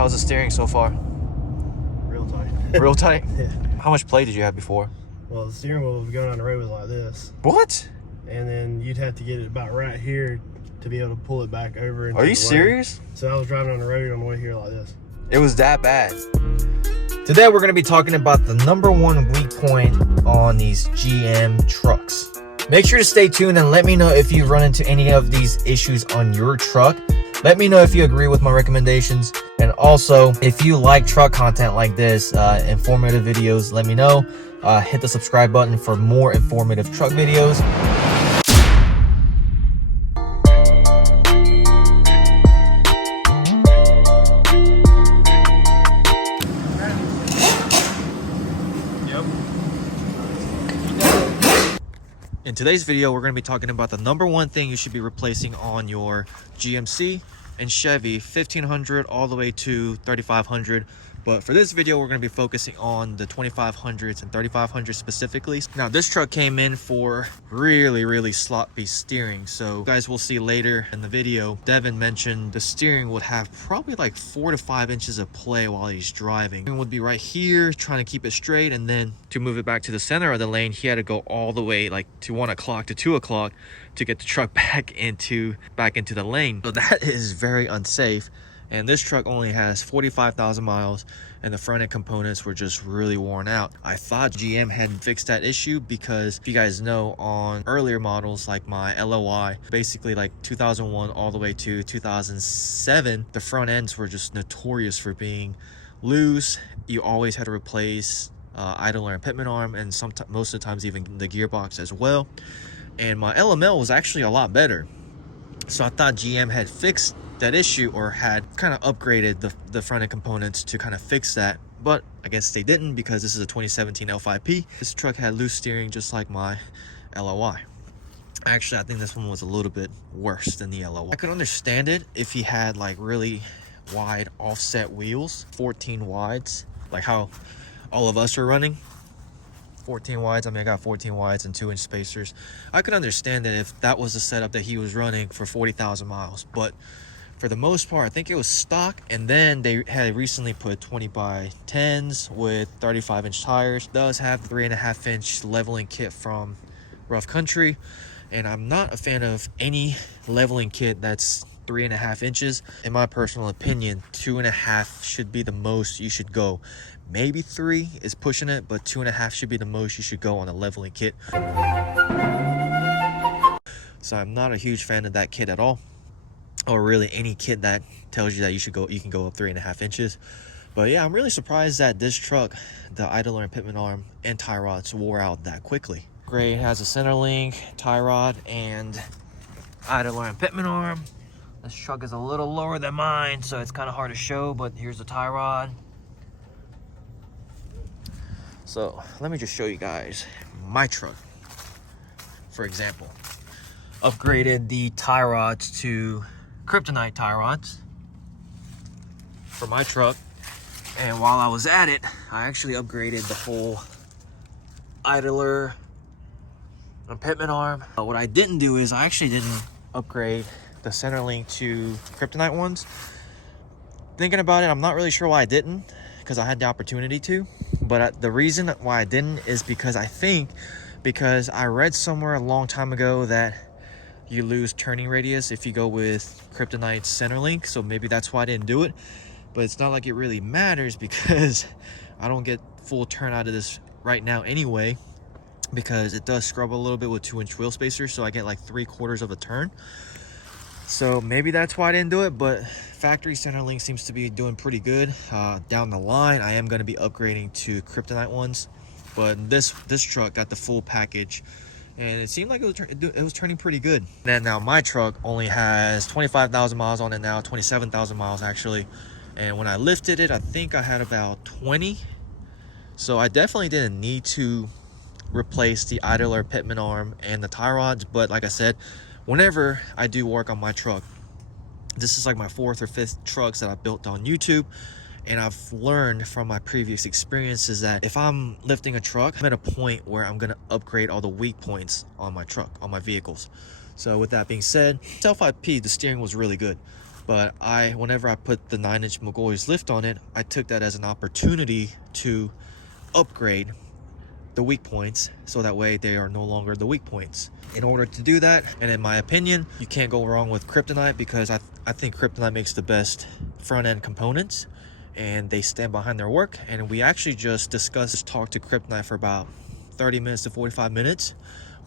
How's the steering so far? Real tight. Real tight? Yeah. How much play did you have before? Well, the steering wheel going on the road was like this. What? And then you'd have to get it about right here to be able to pull it back over. Are you serious? So I was driving on the road on the way here like this. It was that bad. Today we're going to be talking about the #1 weak point on these GM trucks. Make sure to stay tuned and let me know if you run into any of these issues on your truck. Let me know if you agree with my recommendations. And also, if you like truck content like this, informative videos, let me know. Hit the subscribe button for more informative truck videos. In today's video, we're going to be talking about the #1 thing you should be replacing on your GMC and Chevy 1500 all the way to 3500. But for this video, we're going to be focusing on the 2500s and 3500s specifically. Now, this truck came in for really sloppy steering. So you guys will see later in the video, Devin mentioned the steering would have probably like 4 to 5 inches of play while he's driving. It would be right here trying to keep it straight, and then to move it back to the center of the lane, he had to go all the way like to 1 o'clock to 2 o'clock to get the truck back into the lane. So that is very unsafe. And this truck only has 45,000 miles and the front end components were just really worn out. I thought GM hadn't fixed that issue because if you guys know, on earlier models like my LLY, basically like 2001 all the way to 2007, the front ends were just notorious for being loose. You always had to replace idler and pitman arm, and most of the times even the gearbox as well. And my LML was actually a lot better. So I thought GM had fixed that issue or had kind of upgraded the front end components to kind of fix that, but I guess they didn't because this is a 2017 L5P. This truck had loose steering just like my LLY. Actually, I think this one was a little bit worse than the LLY. I could understand it if he had like really wide offset wheels, 14 wides, like how all of us are running. 14 wides. I mean, I got 14 wides and 2-inch spacers. I could understand it if that was the setup that he was running for 40,000 miles, but for the most part, I think it was stock, and then they had recently put 20x10s with 35-inch tires. It does have 3.5-inch leveling kit from Rough Country, and I'm not a fan of any leveling kit that's 3.5 inches. In my personal opinion, 2.5 should be the most you should go. Maybe 3 is pushing it, but 2.5 should be the most you should go on a leveling kit. So I'm not a huge fan of that kit at all, or really any kit that tells you that you can go up 3.5 inches. But yeah, I'm really surprised that this truck, the idler and pitman arm and tie rods, wore out that quickly. Gray has a center link, tie rod, and idler and pitman arm. This truck is a little lower than mine, so it's kind of hard to show, but here's the tie rod. So let me just show you guys my truck. For example, upgraded the tie rods to kryptonite tie rods for my truck, and while I was at it, I actually upgraded the whole idler and pitman arm. What I didn't do is I actually didn't upgrade the center link to kryptonite ones. Thinking about it, I'm not really sure why I didn't, because I had the opportunity to, but the reason why I didn't is because I read somewhere a long time ago that you lose turning radius if you go with kryptonite center link, so maybe that's why I didn't do it. But it's not like it really matters because I don't get full turn out of this right now anyway, because it does scrub a little bit with 2-inch wheel spacers, so I get like 3/4 of a turn. So maybe that's why I didn't do it, but factory center link seems to be doing pretty good. Down the line, I am going to be upgrading to kryptonite ones, but this truck got the full package, and it seemed like it was turning pretty good. And now my truck only has 25,000 miles on it now, 27,000 miles actually. And when I lifted it, I think I had about 20. So I definitely didn't need to replace the idler pitman arm and the tie rods. But like I said, whenever I do work on my truck, this is like my 4th or 5th trucks that I built on YouTube. And I've learned from my previous experiences that if I'm lifting a truck, I'm at a point where I'm going to upgrade all the weak points on my truck, on my vehicles. So with that being said, L5P, the steering was really good. But whenever I put the 9-inch McGaughy's lift on it, I took that as an opportunity to upgrade the weak points, so that way they are no longer the weak points. In order to do that, and in my opinion, you can't go wrong with Kryptonite, because I think Kryptonite makes the best front end components and they stand behind their work. And we actually just talked to Kryptonite for about 30 minutes to 45 minutes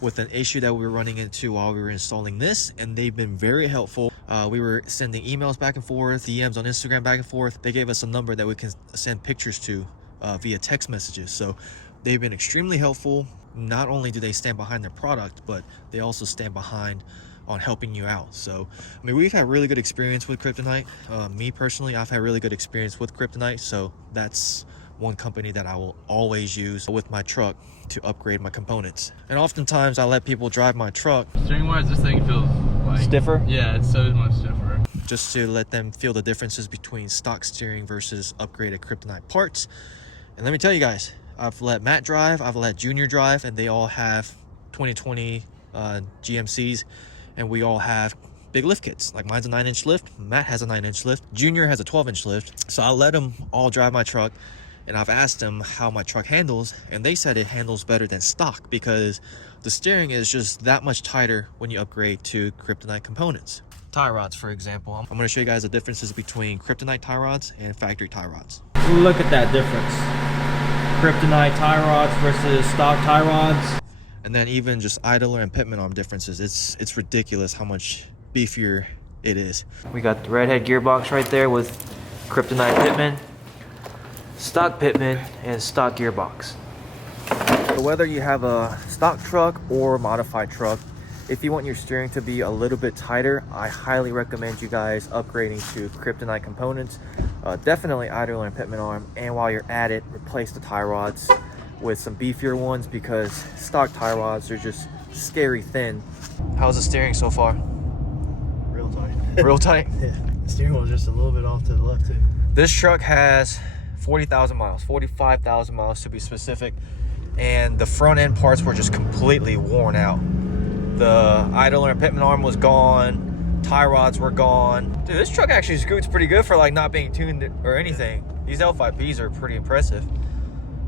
with an issue that we were running into while we were installing this, and they've been very helpful. We were sending emails back and forth, DMs on Instagram back and forth. They gave us a number that we can send pictures to via text messages. So they've been extremely helpful. Not only do they stand behind their product, but they also stand behind on helping you out. So, I mean, we've had really good experience with Kryptonite. Me personally, I've had really good experience with Kryptonite. So that's one company that I will always use with my truck to upgrade my components. And oftentimes I let people drive my truck. Steering wise, this thing feels like Stiffer? Yeah, it's so much stiffer. Just to let them feel the differences between stock steering versus upgraded Kryptonite parts. And let me tell you guys, I've let Matt drive, I've let Junior drive, and they all have 2020 GMCs, and we all have big lift kits. Like mine's a 9-inch lift, Matt has a 9-inch lift, Junior has a 12-inch lift. So I let them all drive my truck, and I've asked them how my truck handles, and they said it handles better than stock because the steering is just that much tighter when you upgrade to Kryptonite components. Tie rods, for example. I'm going to show you guys the differences between Kryptonite tie rods and factory tie rods. Look at that difference. Kryptonite tie rods versus stock tie rods. And then even just idler and pitman arm differences. It's ridiculous how much beefier it is. We got the redhead gearbox right there with Kryptonite pitman, stock pitman, and stock gearbox. So whether you have a stock truck or a modified truck, if you want your steering to be a little bit tighter, I highly recommend you guys upgrading to Kryptonite components. Definitely idler and pitman arm, and while you're at it, replace the tie rods with some beefier ones because stock tie rods are just scary thin. How's the steering so far? Real tight. Real tight? Yeah. The steering wheel's just a little bit off to the left too. This truck has 40,000 miles, 45,000 miles to be specific, and the front end parts were just completely worn out. The idler and pitman arm was gone, tie rods were gone. Dude, this truck actually scoots pretty good for like not being tuned or anything. These L5Ps are pretty impressive.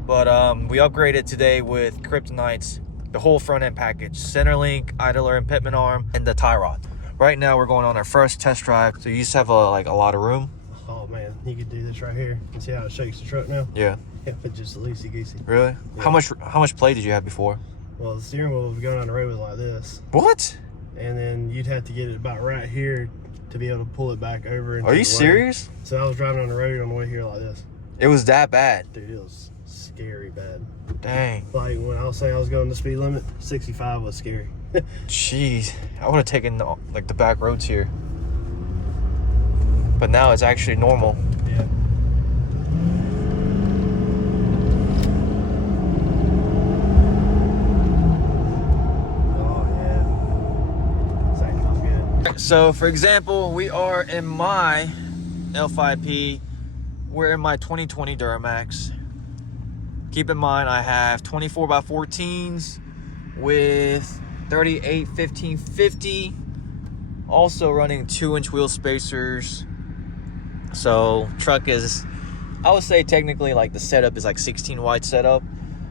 But we upgraded today with Kryptonite's, the whole front end package, center link, idler and pitman arm, and the tie rod. Right now we're going on our first test drive. So you just have a lot of room. Oh man, you could do this right here. You see how it shakes the truck now? Yeah. Yeah, but just loosey-goosey. Really? Yeah. How much play did you have before? Well, the steering wheel would be going on the road with like this. What? And then you'd have to get it about right here to be able to pull it back over. Are you serious? So I was driving on the road on the way here like this. It was that bad? Dude, it was scary bad. Dang. Like when I was saying I was going the speed limit, 65 was scary. Jeez, I would have taken like the back roads here. But now it's actually normal. Yeah. Oh yeah. This ain't no good. So for example, we are in my L5P. We're in my 2020 Duramax. Keep in mind I have 24x14s with 38 1550, also running 2-inch wheel spacers. So truck is, I would say technically like the setup is like 16 wide setup.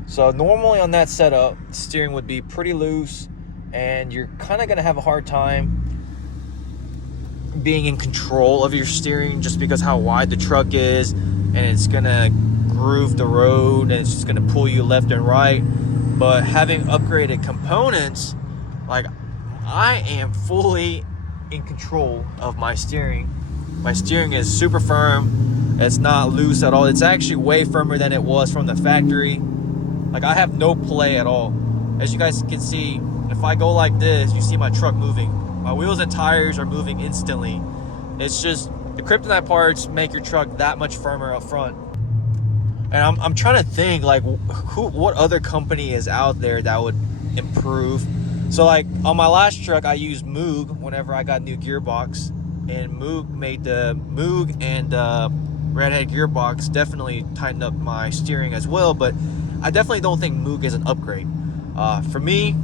So normally on that setup, steering would be pretty loose and you're kind of gonna have a hard time being in control of your steering just because how wide the truck is, and it's gonna groove the road and it's just gonna pull you left and right. But having upgraded components, like I am fully in control of my steering. My steering is super firm. It's not loose at all. It's actually way firmer than it was from the factory. Like I have no play at all. As you guys can see, if I go like this, you see my truck moving. My wheels and tires are moving instantly. It's just the Kryptonite parts make your truck that much firmer up front. And I'm trying to think like what other company is out there that would improve. So like on my last truck, I used Moog whenever I got new gearbox, and Moog made the Moog and redhead gearbox definitely tightened up my steering as well. But I definitely don't think Moog is an upgrade. For me,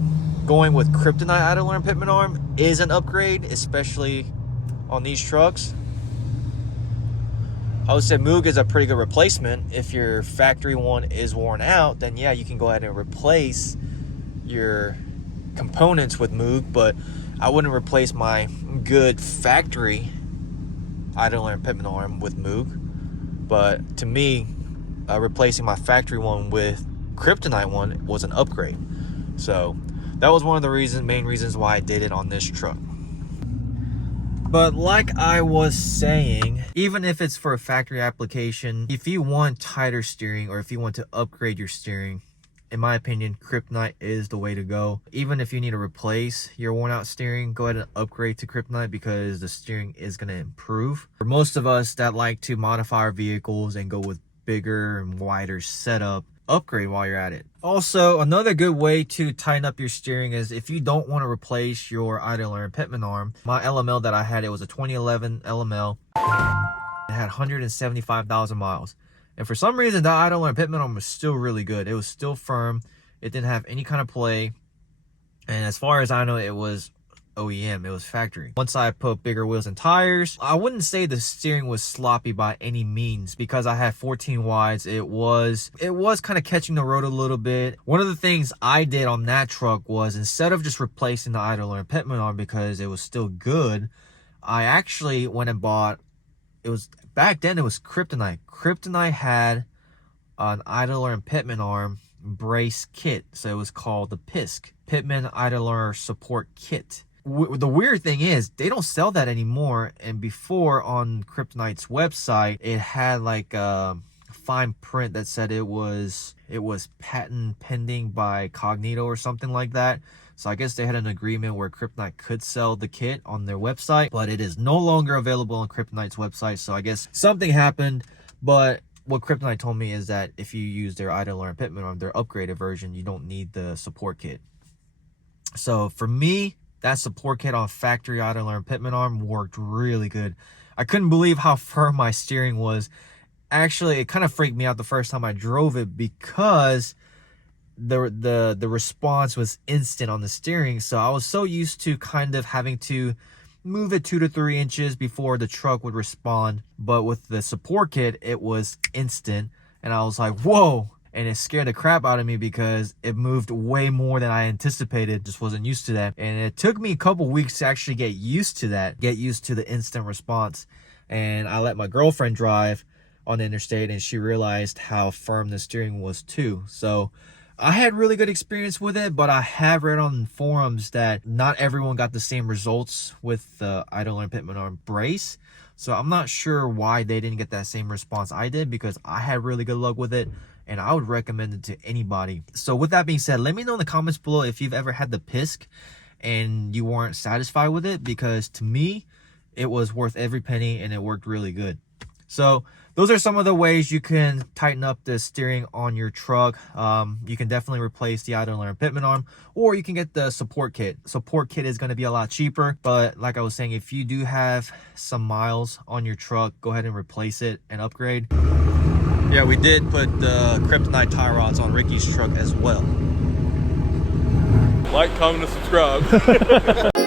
going with Kryptonite idler and pitman arm is an upgrade, especially on these trucks. I would say Moog is a pretty good replacement. If your factory one is worn out, then yeah, you can go ahead and replace your components with Moog, but I wouldn't replace my good factory idler and pitman arm with Moog. But to me, replacing my factory one with Kryptonite one was an upgrade. So that was one of the main reasons why I did it on this truck. But like I was saying, even if it's for a factory application, if you want tighter steering or if you want to upgrade your steering, in my opinion, Kryptonite is the way to go. Even if you need to replace your worn out steering, go ahead and upgrade to Kryptonite because the steering is going to improve. For most of us that like to modify our vehicles and go with bigger and wider setup, upgrade while you're at it. Also, another good way to tighten up your steering is if you don't want to replace your idler and pitman arm. My LML that I had, it was a 2011 LML. It had 175,000 miles. And for some reason, that idler and pitman arm was still really good. It was still firm. It didn't have any kind of play. And as far as I know, it was OEM. It was factory. Once I put bigger wheels and tires, I wouldn't say the steering was sloppy by any means because I had 14 wides. It was kind of catching the road a little bit. One of the things I did on that truck was instead of just replacing the idler and pitman arm because it was still good, I actually went and bought, back then it was Kryptonite. Kryptonite had an idler and pitman arm brace kit. So it was called the PISK, Pitman Idler Support Kit. The weird thing is they don't sell that anymore. And before on Kryptonite's website, it had like a fine print that said it was patent pending by Cognito or something like that. So I guess they had an agreement where Kryptonite could sell the kit on their website, but it is no longer available on Kryptonite's website. So I guess something happened. But what Kryptonite told me is that if you use their idler and pitman arm, their upgraded version, you don't need the support kit. So for me, that support kit on factory idler and pitman arm worked really good. I couldn't believe how firm my steering was. Actually, it kind of freaked me out the first time I drove it because the response was instant on the steering. So I was so used to kind of having to move it 2 to 3 inches before the truck would respond. But with the support kit, it was instant. And I was like, whoa. And it scared the crap out of me because it moved way more than I anticipated. Just wasn't used to that. And it took me a couple weeks to actually get used to that, get used to the instant response. And I let my girlfriend drive on the interstate and she realized how firm the steering was too. So I had really good experience with it, but I have read on forums that not everyone got the same results with the idler and pitman arm brace. So I'm not sure why they didn't get that same response I did, because I had really good luck with it and I would recommend it to anybody. So with that being said, let me know in the comments below if you've ever had the PISK and you weren't satisfied with it, because to me, it was worth every penny and it worked really good. So those are some of the ways you can tighten up the steering on your truck. You can definitely replace the idler and pitman arm, or you can get the support kit. Support kit is going to be a lot cheaper, but like I was saying, if you do have some miles on your truck, go ahead and replace it and upgrade. Yeah, we did put the Kryptonite tie rods on Ricky's truck as well. Like, comment, and subscribe.